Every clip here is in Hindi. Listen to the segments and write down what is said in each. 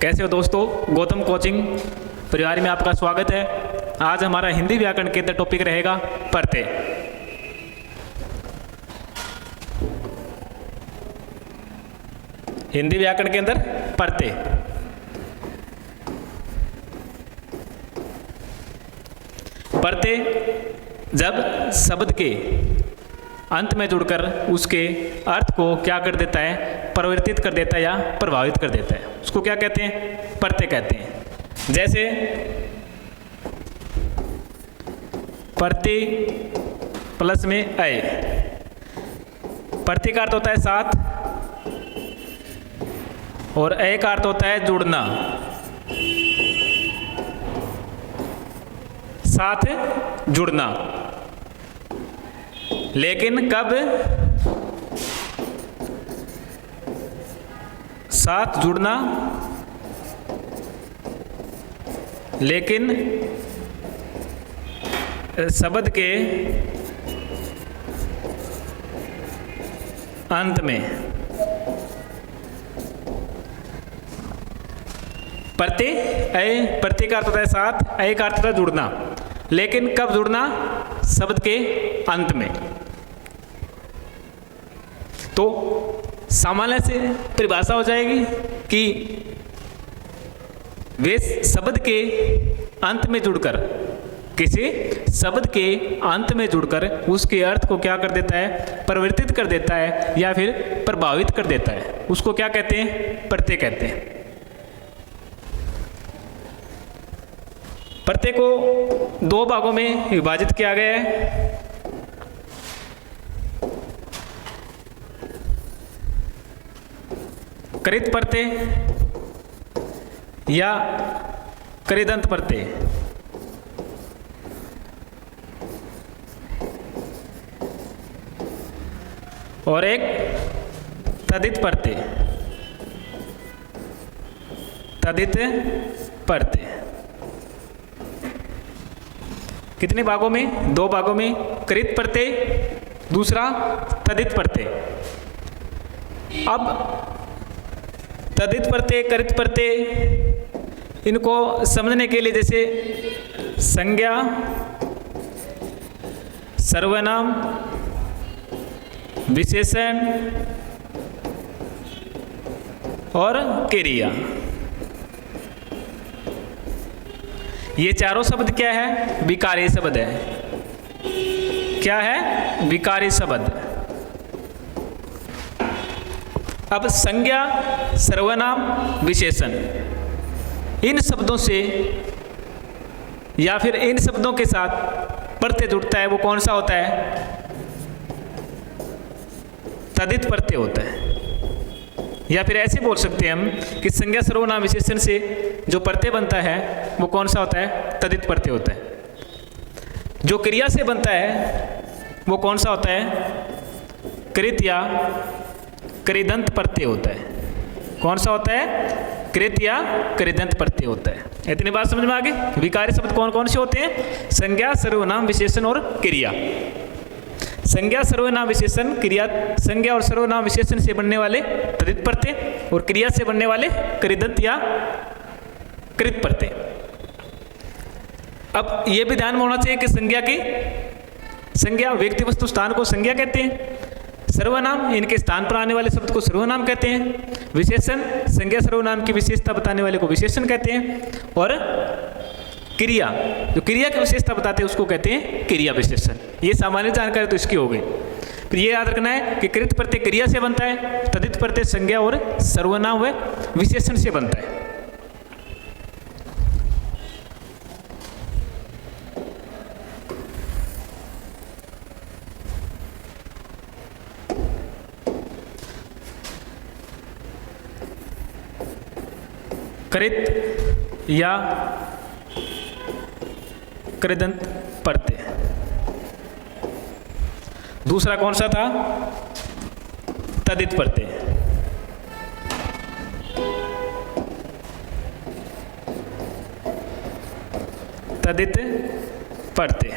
कैसे हो दोस्तों। गौतम कोचिंग परिवार में आपका स्वागत है। आज हमारा हिंदी व्याकरण के अंदर टॉपिक रहेगा परते। हिंदी व्याकरण के अंदर परते। परते जब शब्द के अंत में जुड़कर उसके अर्थ को क्या कर देता है, परिवर्तित कर देता है या प्रभावित कर देता है, उसको क्या कहते हैं, परते कहते हैं। जैसे प्रति प्लस में अय, प्रति का अर्थ होता है साथ और अय का अर्थ होता है जुड़ना, साथ जुड़ना। लेकिन कब साथ जुड़ना, लेकिन शब्द के अंत में। प्रति अय, प्रति का अर्थ होता है साथ, अय का अर्थ होता है जुड़ना, लेकिन कब जुड़ना, शब्द के अंत में। तो सामान्य से परिभाषा हो जाएगी कि वे शब्द के अंत में जुड़कर, किसी शब्द के अंत में जुड़कर उसके अर्थ को क्या कर देता है, परिवर्तित कर देता है या फिर प्रभावित कर देता है, उसको क्या कहते हैं, प्रत्यय कहते हैं। प्रत्यय को दो भागों में विभाजित किया गया है। कृत प्रत्यय या कृदंत प्रत्यय। और एक तदित प्रत्यय, तदित प्रत्यय। कितने भागों में, दो भागों में, कृत प्रत्यय, दूसरा तदित प्रत्यय। अब तदित प्रत्यय, कृत प्रत्यय, इनको समझने के लिए जैसे संज्ञा, सर्वनाम, विशेषण और क्रिया, ये चारों शब्द क्या है, विकारी शब्द है। क्या है, विकारी शब्द। अब संज्ञा, सर्वनाम, विशेषण, इन शब्दों से या फिर इन शब्दों के साथ प्रत्यय जुड़ता है, वो कौन सा होता है, तदित प्रत्यय होता है। या फिर ऐसे बोल सकते हैं हम कि संज्ञा, सर्वनाम, विशेषण से जो प्रत्यय बनता है वो कौन सा होता है, तदित प्रत्यय होता है। जो क्रिया से बनता है वो कौन सा होता है, कृत या कृदंत प्रत्यय होता है। कौन सा होता है, कृत या कृदंत प्रत्यय होता है। इतनी बात समझ में आ गई। विकारी शब्द कौन कौन से होते हैं, संज्ञा, सर्वनाम, विशेषण और क्रिया। संज्ञा, सर्वनाम, विशेषण, क्रिया। संज्ञा और सर्वनाम विशेषण से बनने वाले तदित प्रत्यय और क्रिया से बनने वाले कृदंत या कृत प्रत्यय। अब यह भी ध्यान में होना चाहिए कि संज्ञा व्यक्ति, वस्तु, स्थान को संज्ञा कहते हैं। सर्वनाम इनके स्थान पर आने वाले शब्द को सर्वनाम कहते हैं। विशेषण संज्ञा सर्वनाम की विशेषता बताने वाले को विशेषण कहते हैं। और क्रिया, जो क्रिया की विशेषता बताते हैं उसको कहते हैं क्रिया विशेषण। ये सामान्य जानकारी तो इसकी हो गई। फिर ये याद रखना है कि कृत प्रत्यय क्रिया से बनता है, तदित प्रत्यय संज्ञा और सर्वनाम व विशेषण से बनता है। कृत या कृदंत प्रत्यय। दूसरा कौन सा था, तदित प्रत्यय। तदित प्रत्यय।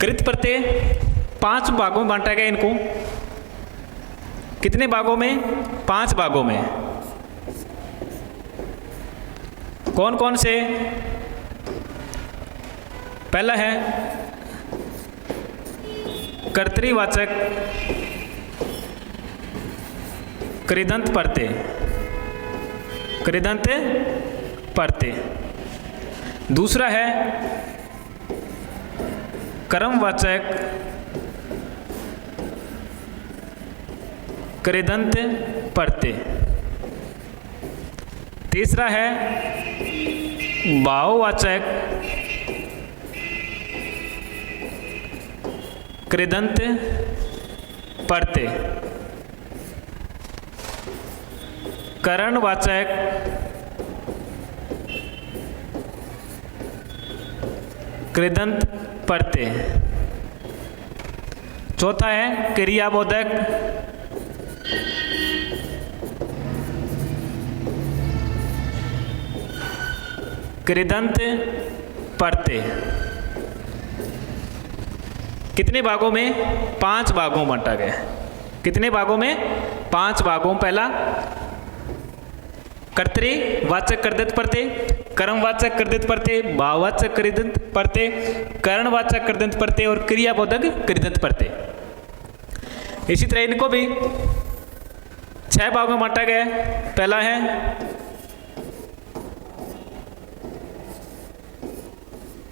कृत प्रत्यय 5 भागों में बांटा गया इनको। कितने भागों में? 5 भागों में। कौन कौन से? पहला है कर्तृवाचक कृदंत परते, कृदंत परते। दूसरा है कर्मवाचक कृदंत परते। तीसरा है भाववाचक कृदंत परते। करणवाचक कृदंत परते। चौथा है क्रियाबोधक कृदंत परते। कितने भागों में? 5 भागों में बांटा गया। कितने भागों में? 5 भागों। पहला कर्तृवाचक कृदंत परते, कर्मवाचक कृदंत परते, भाववाचक कृदंत परते, करणवाचक कृदंत परते और क्रियाबोधक कृदंत परते। इसी तरह इनको भी 6 भागों में बांटा गया। पहला है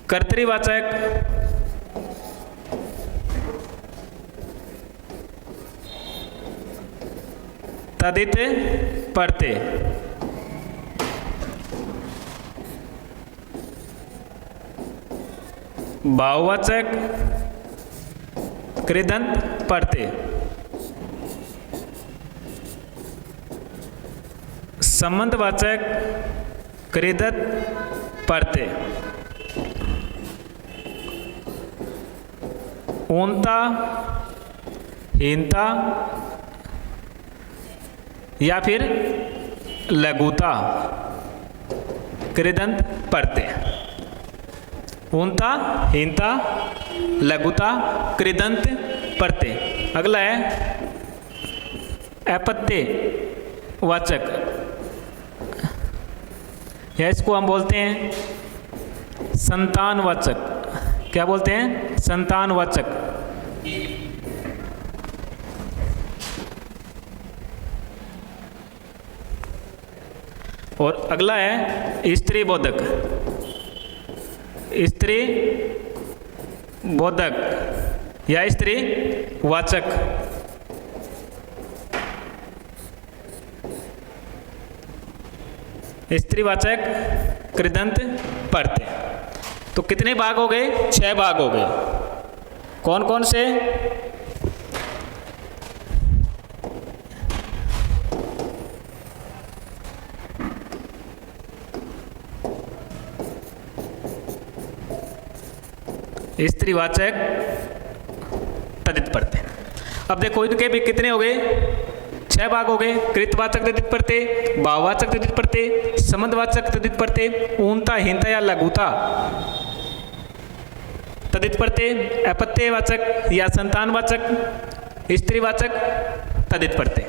कर्तृवाचक तदित परते। भाववाचक कृदंत परते। संबंधवाचक कृदंत परते। ऊनता, हीनता या फिर लघुता कृदंत परते। ऊनता, हीनता, लघुता कृदंत परते। अगला है अपत्य वाचक, या इसको हम बोलते हैं संतानवाचक। क्या बोलते हैं? संतानवाचक। और अगला है स्त्री बोधक, स्त्री बोधक या स्त्री वाचक। स्त्रीवाचक कृदंत परते। तो कितने भाग हो गए? 6 भाग हो गए। कौन कौन से? स्त्रीवाचक तदित परते। अब देखो इनके भी कितने हो गए? 6 भाग हो गए। कृतवाचक तदित परते, भाववाचक तदित परते, संबंधवाचक तदित परते, ऊनता, हीनता या लघुता तदित परते, अपत्यवाचक या संतानवाचक, स्त्रीवाचक तदित परते।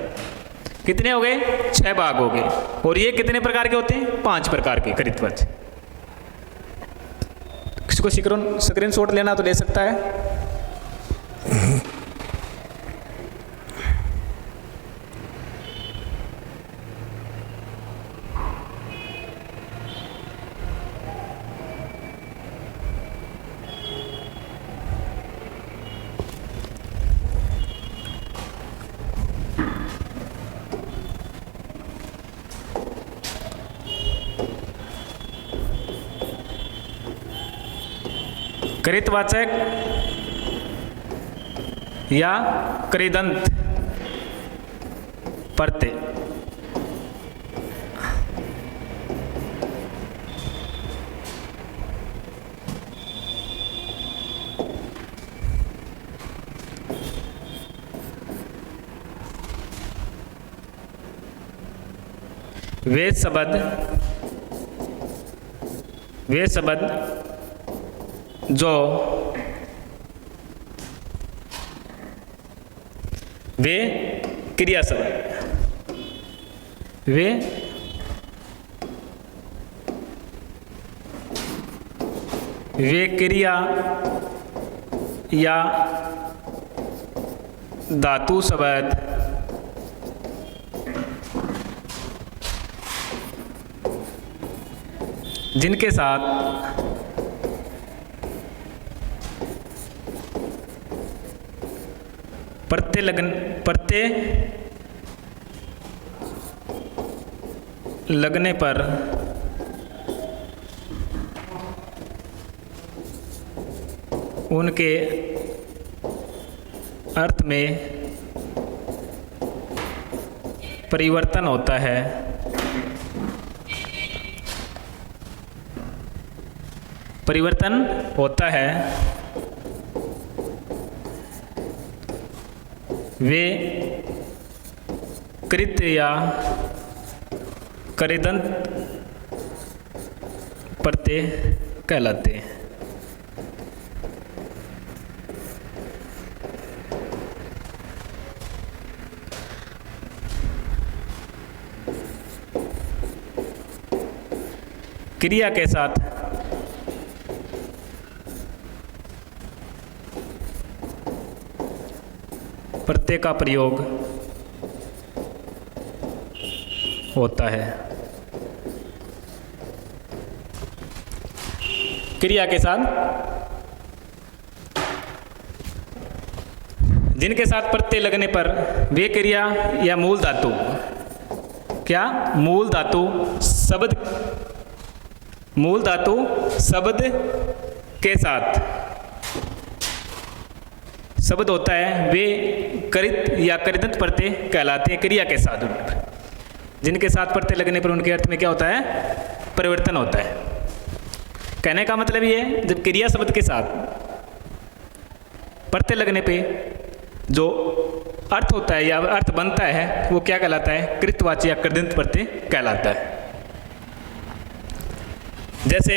कितने हो गए? 6 भाग हो गए। और ये कितने प्रकार के होते हैं? 5 प्रकार के कृतवाचक। किसी को स्क्रीनशॉट लेना तो ले सकता है। कृतवाचक या कृदंत परते। वे शब्द जो वे क्रिया शब्द, वे क्रिया या धातु शब्द जिनके साथ प्रत्यय लगने पर उनके अर्थ में परिवर्तन होता है। परिवर्तन होता है वे कृत या कृदंत प्रत्यय कहलाते हैं। क्रिया के साथ प्रत्यय का प्रयोग होता है। क्रिया के साथ जिनके साथ प्रत्यय लगने पर वे क्रिया या मूल धातु, क्या मूल धातु शब्द के साथ शब्द होता है, वे कृत या कृदंत प्रत्यय कहलाते हैं। क्रिया के साथ जिनके साथ प्रत्यय लगने पर उनके अर्थ में क्या होता है, परिवर्तन होता है। कहने का मतलब ये है, जब क्रिया शब्द के साथ प्रत्यय लगने पे जो अर्थ होता है या अर्थ बनता है वो क्या कहलाता है, कृतवाची या कृदंत प्रत्यय कहलाता है। जैसे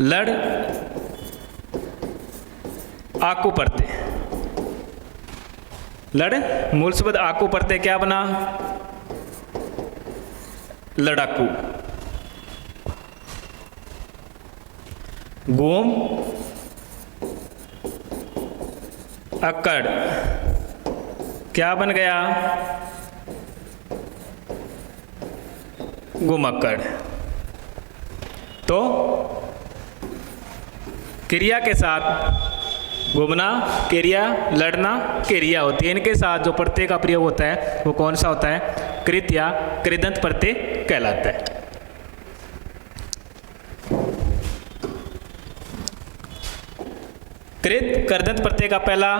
लड़ आकू प्रत्यय, लड़ मूल शब्द आकू प्रत्यय क्या बना, लड़ाकू। गोम अक्कड़ क्या बन गया, गुमक्कड़। तो क्रिया के साथ घूमना क्रिया, लड़ना क्रिया होती है। इनके साथ जो प्रत्यय का प्रयोग होता है वो कौन सा होता है, कृत या कृदंत प्रत्यय कहलाता है। कृत कृदंत प्रत्यय का पहला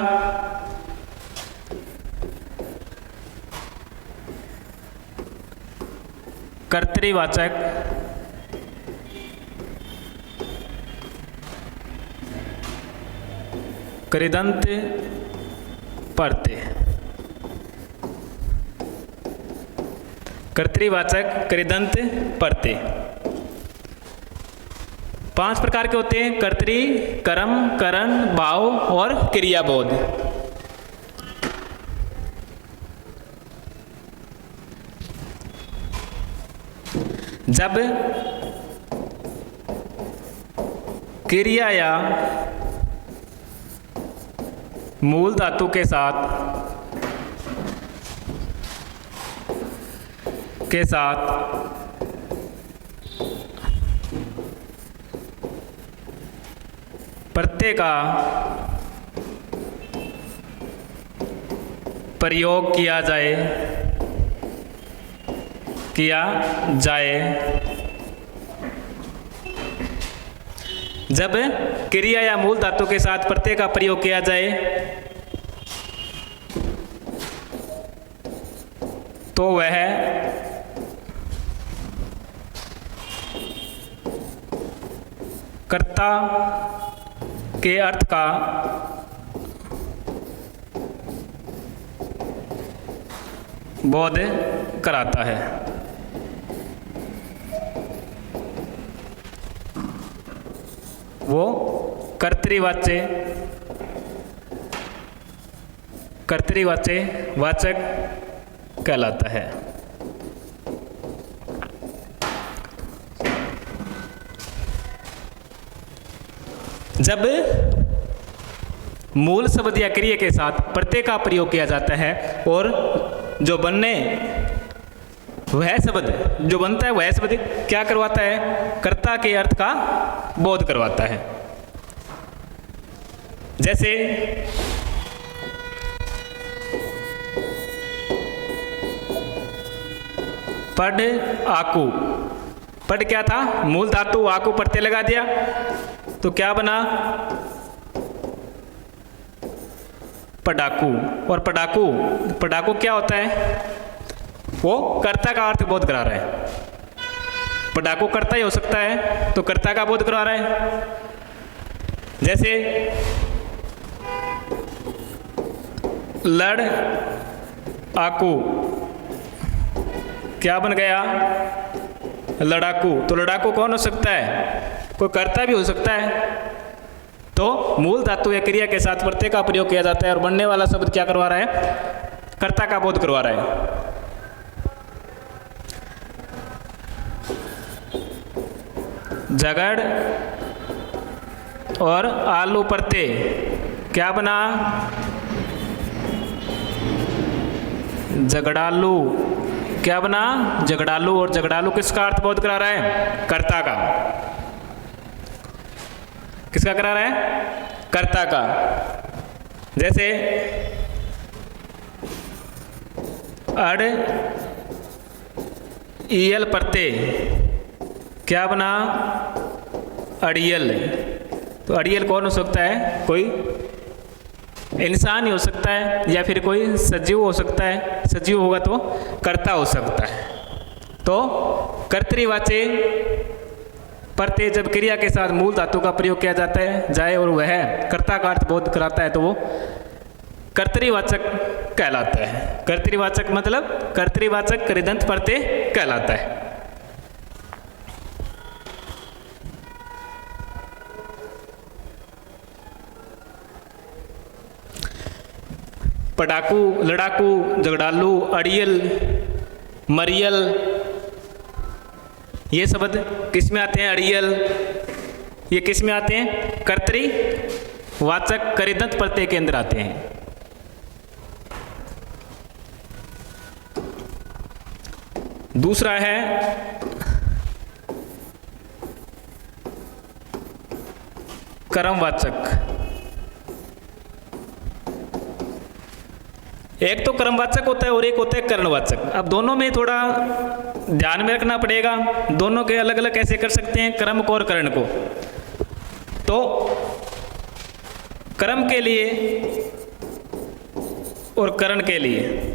कर्तृवाचक कृदंत प्रत्यय, कर्तृवाचक कृदंत प्रत्यय 5 प्रकार के होते हैं, कर्तृ, कर्म, करण, भाव और क्रियाबोध। जब क्रिया या मूल धातु के साथ प्रत्यय का प्रयोग किया जाए जब क्रिया या मूल धातु के साथ प्रत्यय का प्रयोग किया जाए तो वह कर्ता के अर्थ का बोध कराता है। वो कर्तृवाच्य कर्तृवाचक कहलाता है। जब मूल शब्द या क्रिया के साथ प्रत्यय का प्रयोग किया जाता है और जो बनता है वह शब्द क्या करवाता है, कर्ता के अर्थ का बोध करवाता है। जैसे पढ़ आकू, पढ़ क्या था, मूल धातु, आकू प्रत्यय लगा दिया तो क्या बना, पढ़ाकू। और पढ़ाकू क्या होता है, वो कर्ता का अर्थ बोध करा रहा है। पढ़ाकू कर्ता ही हो सकता है तो कर्ता का बोध करा रहा है। जैसे लड़ आकू क्या बन गया, लड़ाकू। तो लड़ाकू कौन हो सकता है, कोई कर्ता भी हो सकता है। तो मूल धातु या क्रिया के साथ प्रत्यय का प्रयोग किया जाता है और बनने वाला शब्द क्या करवा रहा है, कर्ता का बोध करवा रहा है। झगड़ और आलू प्रत्यय क्या बना, झगड़ालू। क्या बना, झगड़ालू। और झगड़ालू किसका अर्थ बोध करा रहा है, कर्ता का। किसका करा रहा है, कर्ता का। जैसे अड़ ईयल प्रत्यय क्या बना, अड़ियल। तो अड़ियल कौन हो सकता है, कोई इंसान ही हो सकता है या फिर कोई सजीव हो सकता है। सजीव होगा तो कर्ता हो सकता है। तो कर्तृवाचक प्रत्यय जब क्रिया के साथ मूल धातु का प्रयोग किया जाता है जाए और वह कर्ता का अर्थ बोध कराता है तो वो कर्तृवाचक कहलाता है। कर्तृवाचक मतलब कर्तृवाचक कृदंत प्रत्यय कहलाता है। पढ़ाकू, लड़ाकू, झगड़ालू, अड़ियल, मरियल, ये शब्द किस में आते हैं, अड़ियल, ये किस में आते हैं, कर्तृवाचक कृदंत प्रत्यय के अंदर आते हैं। दूसरा है कर्मवाचक। एक तो कर्मवाचक होता है और एक होता है करणवाचक। अब दोनों में थोड़ा ध्यान में रखना पड़ेगा, दोनों के अलग अलग कैसे कर सकते हैं, कर्म को और करण को। तो कर्म के लिए और करण के लिए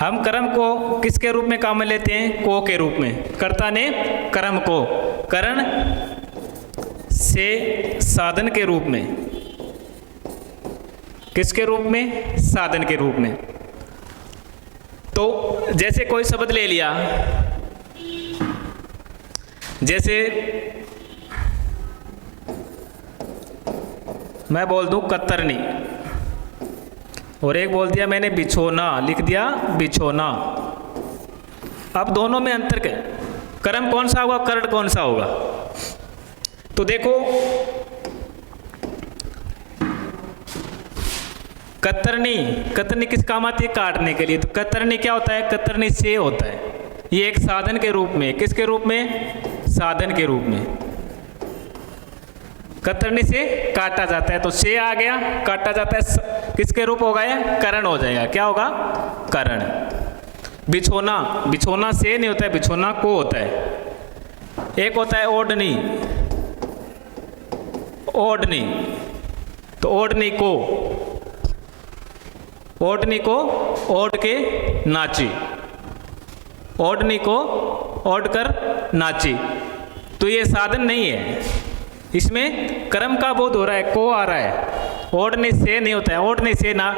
हम कर्म को किसके रूप में काम में लेते हैं, को के रूप में। कर्ता ने कर्म को, करण से साधन के रूप में, किसके रूप में, साधन के रूप में। तो जैसे कोई शब्द ले लिया, जैसे मैं बोल दूं कतरनी और एक बोल दिया मैंने बिछोना, लिख दिया बिछोना। अब दोनों में अंतर क्या, कर्म कौन सा होगा, करण कौन सा होगा। तो देखो कतरनी, कतरनी किस काम आती है, काटने के लिए। तो कतरनी क्या होता है, कतरनी से होता है। ये एक साधन के रूप में, किसके रूप में, साधन के रूप में। कतरनी से काटा जाता है, तो से आ गया, काटा जाता है, किसके रूप हो गया, करण हो जाएगा। क्या होगा, करण। बिछोना, बिछोना से नहीं होता है, बिछोना को होता है। एक होता है ओढ़नी, ओढ़नी, तो ओढ़नी को, ओढ़नी को ओढ़ के नाची, ओढ़नी को ओढ़ कर नाची। तो ये साधन नहीं है, इसमें कर्म का बोध हो रहा है, को आ रहा है। ओढ़ने से नहीं होता है, ओढ़ने से ना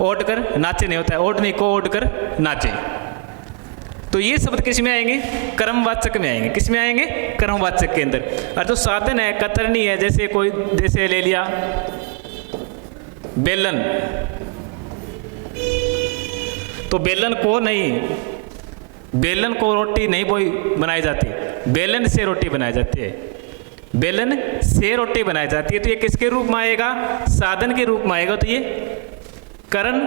ओढ़ कर नाचे नहीं होता है, ओढ़ने को ओढ़ कर नाचे। तो ये शब्द किस में आएंगे, कर्मवाचक में आएंगे। किस में आएंगे, कर्मवाचक के अंदर। और जो साधन है कतरनी है, जैसे कोई, जैसे ले लिया बेलन, तो बेलन को नहीं, बेलन को रोटी नहीं बनाई जाती, बेलन से रोटी बनाई जाती है, बेलन से रोटी बनाई जाती है। तो ये किसके रूप में आएगा? साधन के रूप में आएगा। तो ये करण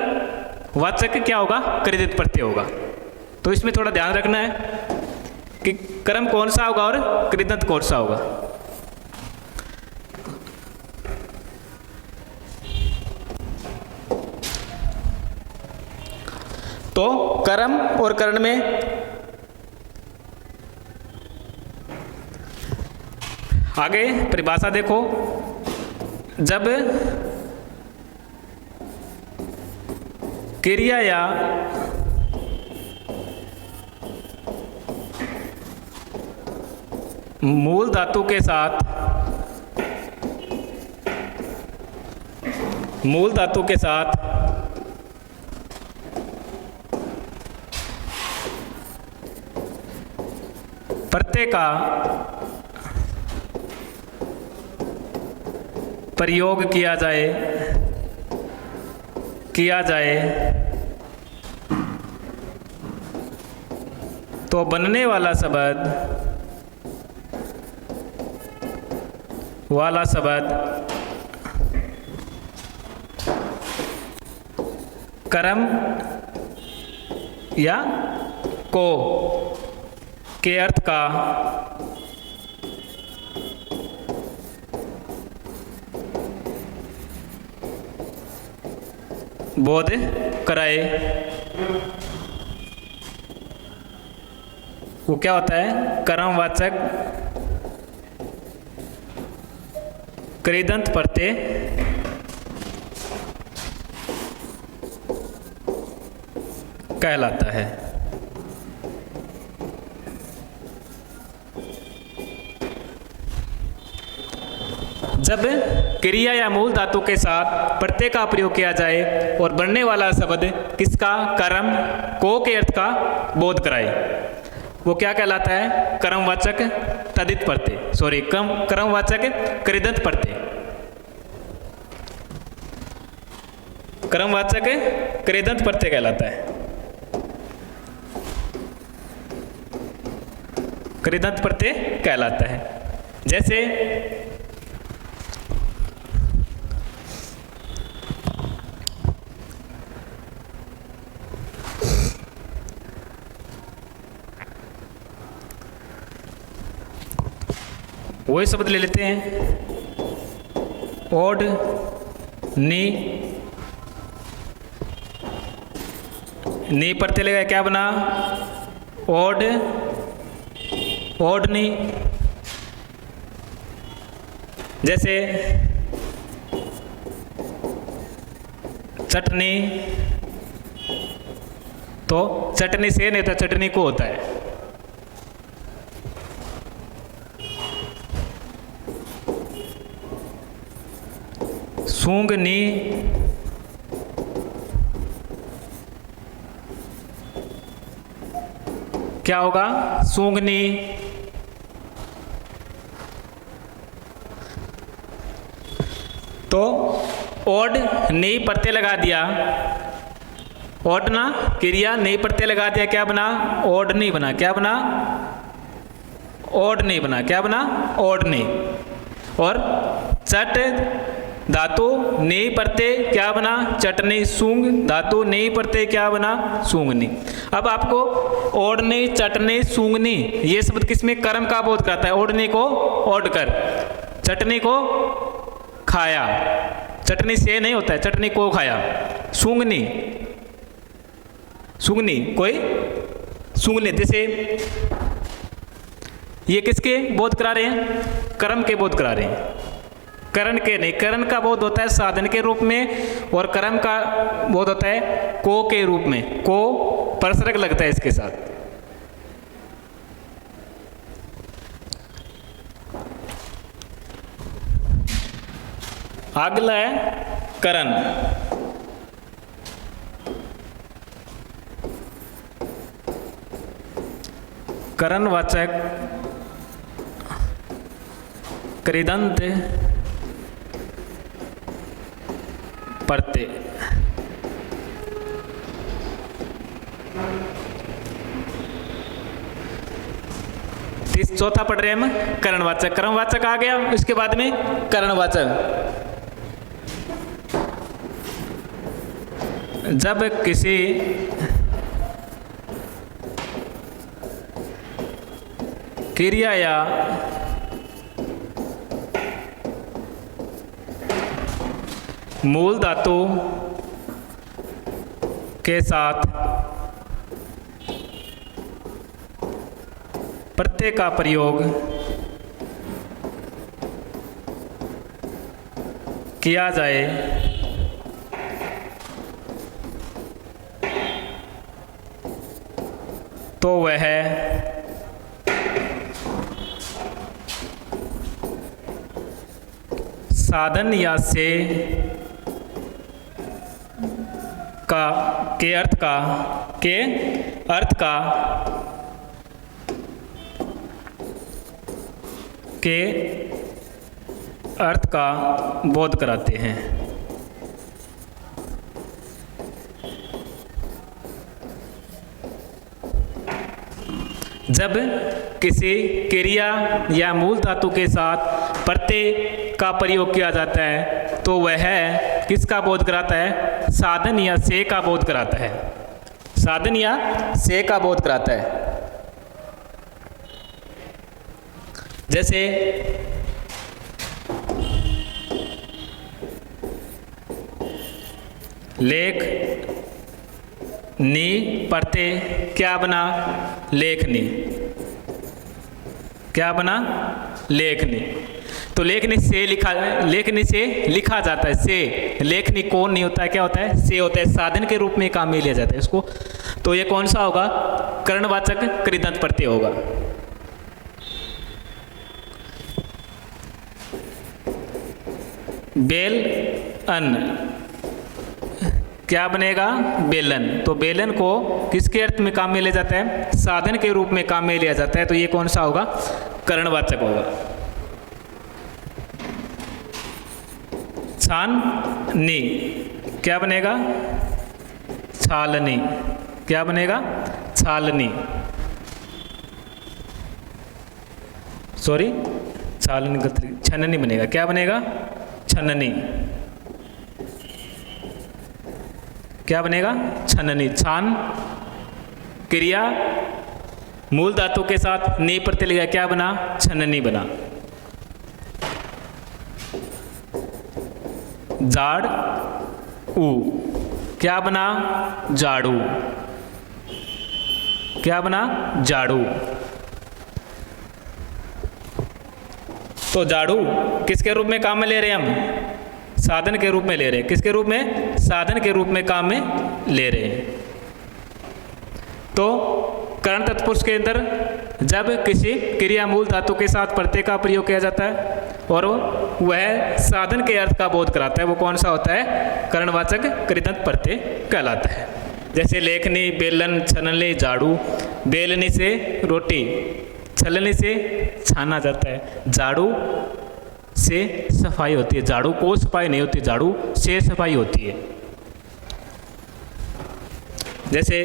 वाचक क्या होगा? कृदित प्रत्यय होगा। तो इसमें थोड़ा ध्यान रखना है कि कर्म कौन सा होगा और कृदंत कौन सा होगा। तो कर्म और करण में आगे परिभाषा देखो, जब क्रिया या मूल धातु के साथ प्रत्यय का प्रयोग किया जाए तो बनने वाला शब्द कर्म या को के अर्थ का बोध कराए। वो क्या होता है? कर्मवाचक कृदंत प्रत्यय कहलाता है। जब क्रिया या मूल धातु के साथ प्रत्यय का प्रयोग किया जाए और बनने वाला शब्द किसका? कर्म को के अर्थ का बोध कराए, वो क्या कहलाता है? कर्मवाचक तदित प्रत्यय, सॉरी कर्मवाचक कृदंत प्रत्यय, कर्मवाचक कृदंत प्रत्यय कहलाता है। कृदंत प्रत्यय कहलाता है। जैसे वही शब्द ले लेते हैं, ओड नी प्रत्यय लगा, क्या बना? ओडनी। जैसे चटनी, तो चटनी से नहीं होता, चटनी को होता है। सूंघनी, क्या होगा? सूंघनी। तो ओड नी प्रत्यय लगा दिया, ओडना क्रिया नी प्रत्यय लगा दिया, क्या बना? ओडनी बना। क्या बना? ओडनी बना। क्या बना? ओडनी। और चट धातु नी प्रत्यय क्या बना? चटनी। सूंघ धातु नी प्रत्यय क्या बना? सूंघनी। अब आपको ओढ़नी, चटनी, सूंघनी ये शब्द किसमें कर्म का बोध कराता है? ओढ़नी को ओढ़ कर, चटनी को खाया, चटनी से नहीं होता है, चटनी को खाया। सूंघनी, सूंघनी कोई सूंघने, जैसे ये किसके बोध करा रहे हैं? कर्म के बोध करा रहे हैं, करण के नहीं। करण का बोध होता है साधन के रूप में और कर्म का बोध होता है को के रूप में। को परसरक लगता है इसके साथ। अगला है करण। करणवाचक कृदंत प्रत्यय। चौथा पढ़ रहे हैं हम करणवाचक। कर्मवाचक आ गया, इसके बाद में करणवाचक। जब किसी क्रिया या मूल धातु के साथ प्रत्यय का प्रयोग किया जाए तो वह साधन या से के अर्थ का बोध कराते हैं। जब किसी क्रिया या मूल धातु के साथ प्रत्यय का प्रयोग किया जाता है तो वह किसका बोध कराता है? साधन या से का बोध कराता है। साधन या से का बोध कराता है। जैसे लेख नी प्रत्यय क्या बना? लेखनी। क्या बना? लेखनी। तो लेखनी से लिखा जाता है। से लेखनी कौन नहीं होता है, क्या होता है? से होता है। साधन के रूप में काम में लिया जाता है इसको। तो ये कौन सा होगा? करणवाचक कृदंत प्रत्यय होगा। बेल अन्न क्या बनेगा? बेलन। तो बेलन को किसके अर्थ में काम में लिया जाता है? साधन के रूप में काम में लिया जाता है। तो ये कौन सा होगा? करणवाचक होगा। छाननी क्या बनेगा? छालनी। क्या बनेगा? छालनी। सॉरी, छालनी गलती, छननी बनेगा। क्या बनेगा? छननी। क्या बनेगा? छननी। छान क्रिया मूल धातु के साथ नी प्रत्यय लिया, क्या बना? छननी बना। जाड़ ऊ क्या बना? जाड़ू। क्या बना? जाड़ू। तो जाड़ू किसके रूप में काम में ले रहे हैं हम? साधन के रूप में ले रहे हैं। किसके रूप में? साधन के रूप में काम में ले रहे हैं। तो करण तत्पुरुष के अंदर जब किसी क्रिया मूल धातु के साथ प्रत्यय का प्रयोग किया जाता है और वह साधन के अर्थ का बोध कराता है, वो कौन सा होता है? करणवाचक कृदंत प्रत्यय कहलाता है। जैसे लेखनी, बेलन, छलनी, झाड़ू। बेलनी से रोटी, छलनी से छाना जाता है, झाड़ू से सफाई होती है। झाड़ू को सफाई नहीं होती, झाड़ू से सफाई होती है। जैसे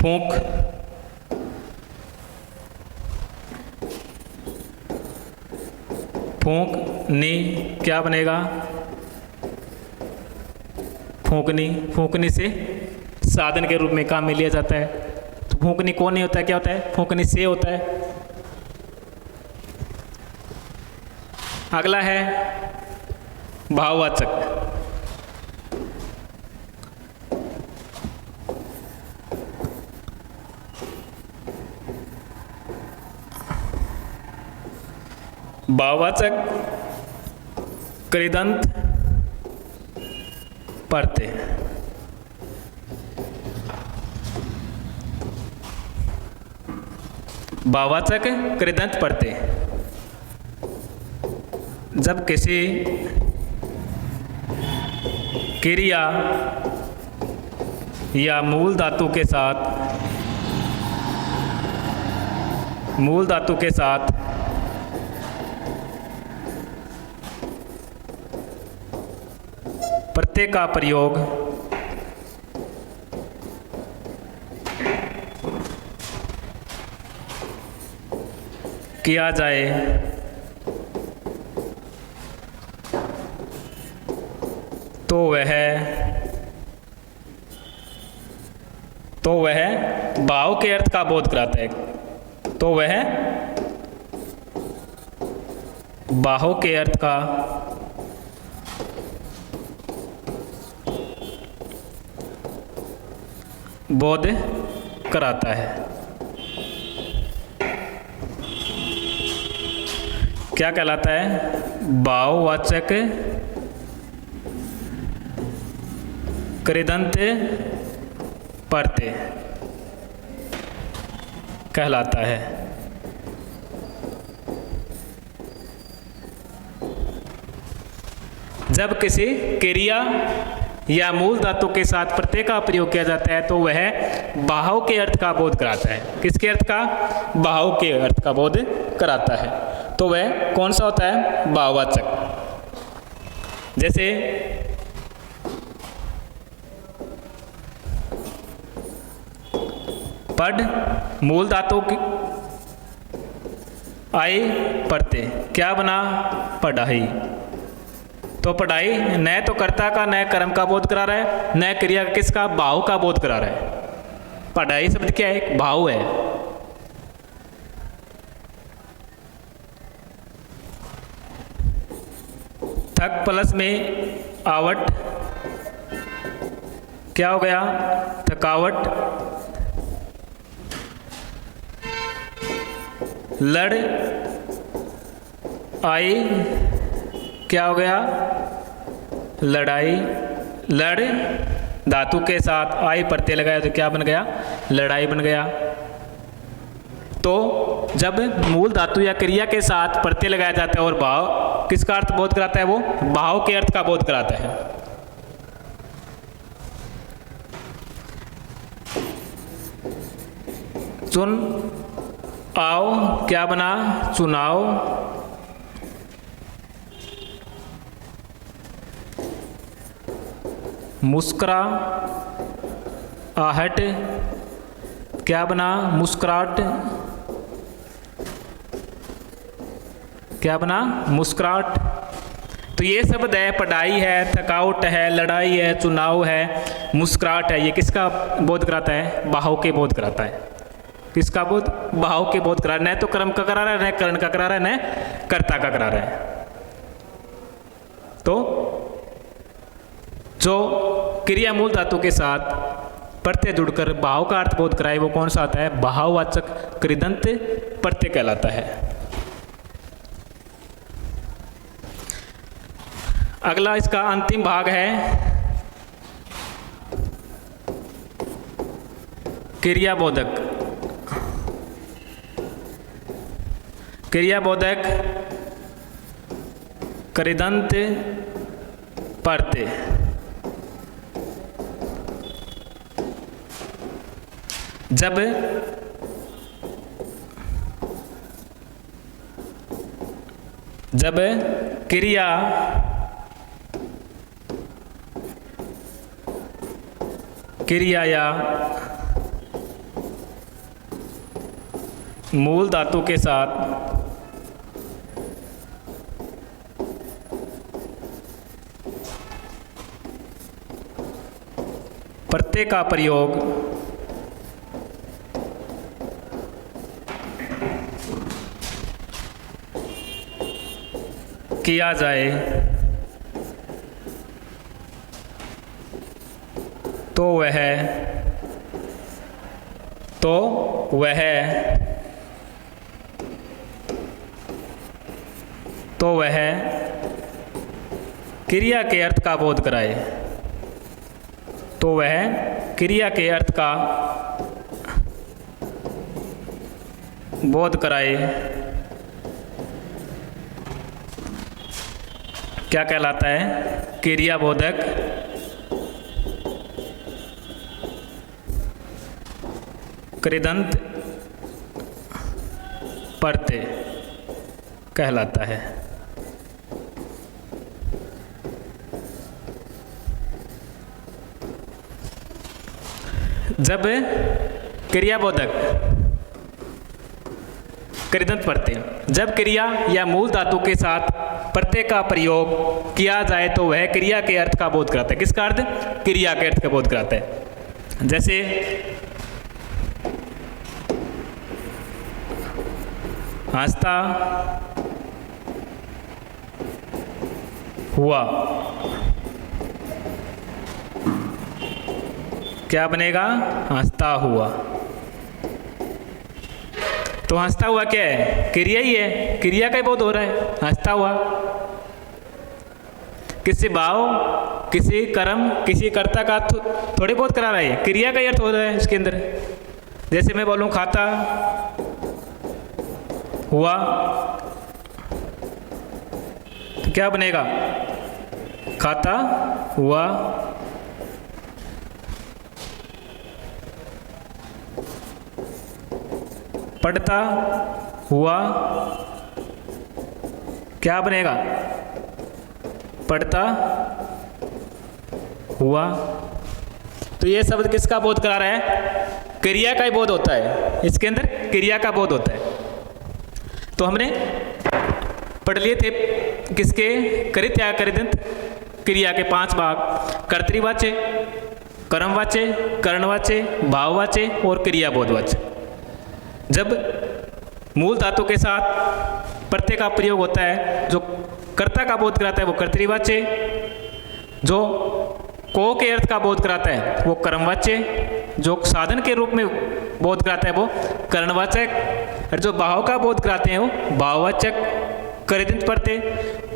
फूंक, फूंकनी क्या बनेगा? फूंकनी। फूंकनी से साधन के रूप में काम में लिया जाता है। तो फूंकनी कौन नहीं होता है, क्या होता है? फूंकनी से होता है। अगला है भाववाचक। भाववाचक कृदंत प्रत्यय। भाववाचक कृदंत प्रत्यय जब किसी क्रिया या मूल धातु के साथ प्रत्यय का प्रयोग किया जाए तो वह भाव के अर्थ का बोध कराता है। तो वह बाहों के अर्थ का बोध कराता है। क्या कहलाता है? भाववाचक कृदंत प्रत्यय कहलाता है। जब किसी क्रिया या मूल धातु के साथ प्रत्यय का प्रयोग किया जाता है तो वह बाहु के अर्थ का बोध कराता है। किसके अर्थ का? बाहु के अर्थ का बोध कराता है। तो वह कौन सा होता है? भाववाचक। जैसे पढ़, मूल धातु की आई प्रत्यय, क्या बना? पढ़ाई। तो पढ़ाई न तो कर्ता का न कर्म का बोध करा रहा है, न क्रिया का, किसका? भाव का बोध करा रहा है। पढ़ाई शब्द क्या है? भाव है। थक प्लस में आवट, क्या हो गया? थकावट। लड़ आई, क्या हो गया? लड़ाई। लड़ धातु के साथ आई प्रत्यय लगाया तो क्या बन गया? लड़ाई बन गया। तो जब मूल धातु या क्रिया के साथ प्रत्यय लगाया जाता है और भाव किसका अर्थ बोध कराता है? वो भाव के अर्थ का बोध कराता है। चुन आओ, क्या बना? चुनाव। मुस्कुरा आहट, क्या बना? मुस्कुराहट। क्या बना? मुस्कुराहट। तो ये शब्द है, पढ़ाई है, थकावट है, लड़ाई है, चुनाव है, मुस्कुराहट है, ये किसका बोध कराता है? भाव के बोध कराता है। किसका बोध? भाव के बोध करा रहा है। न तो कर्म का करा रहा है, न करण का करा रहा है, न कर्ता का करा रहा है। तो जो क्रिया मूल धातु के साथ प्रत्यय जुड़कर भाव का अर्थ बोध कराए वो कौन सा आता है? भाववाचक कृदंत प्रत्यय कहलाता है। अगला इसका अंतिम भाग है क्रियाबोधक। क्रियाबोधक कृदंत प्रत्यय। जब क्रिया या मूल धातु के साथ प्रत्यय का प्रयोग किया जाए तो वह क्रिया के अर्थ का बोध कराए। तो वह क्रिया के अर्थ का बोध कराए, क्या कहलाता है? क्रियाबोधक कृदंत प्रत्यय कहलाता है। जब क्रियाबोधक कृदंत प्रत्यय, जब क्रिया या मूल धातु के साथ प्रत्यय का प्रयोग किया जाए तो वह क्रिया के अर्थ का बोध कराता है। किसका अर्थ? क्रिया के अर्थ का बोध कराता है। जैसे हंसता हुआ, क्या बनेगा? हंसता हुआ। तो हंसता हुआ क्या है? क्रिया ही है, क्रिया का ही बोध हो रहा है, हंसता हुआ। किसी भाव, किसी कर्म, किसी कर्ता का थोड़े बहुत करा रहा है, क्रिया का ही अर्थ हो रहा है इसके अंदर। जैसे मैं बोलूं खाता हुआ, तो क्या बनेगा? खाता हुआ। पढ़ता हुआ, क्या बनेगा? पढ़ता हुआ। तो ये शब्द किसका बोध करा रहा है? क्रिया का ही बोध होता है, इसके अंदर क्रिया का बोध होता है। तो हमने पढ़ लिए थे किसके? कृत या कृदंत क्रिया के 5 भाग: कर्तृवाच्य, कर्मवाच्य, करणवाच्य, भाववाच्य और क्रियाबोधवाच्य। जब मूल धातु के साथ प्रत्यय का प्रयोग होता है, जो कर्ता का बोध कराता है वो कर्तृवाच्य, जो को के अर्थ का बोध कराता है वो कर्मवाच्य, जो साधन के रूप में बोध कराता है वो करणवाचक, और जो भाव का बोध कराते हैं वो भाववाचक कृदंत प्रत्यय,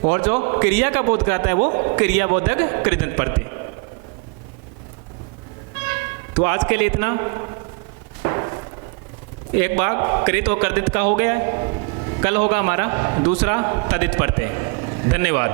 और जो क्रिया का बोध कराता है वो क्रियाबोधक कृदंत प्रत्यय। तो आज के लिए इतना। एक भाग कृत और कृदित का हो गया है, कल होगा हमारा दूसरा तदित प्रत्यय। धन्यवाद।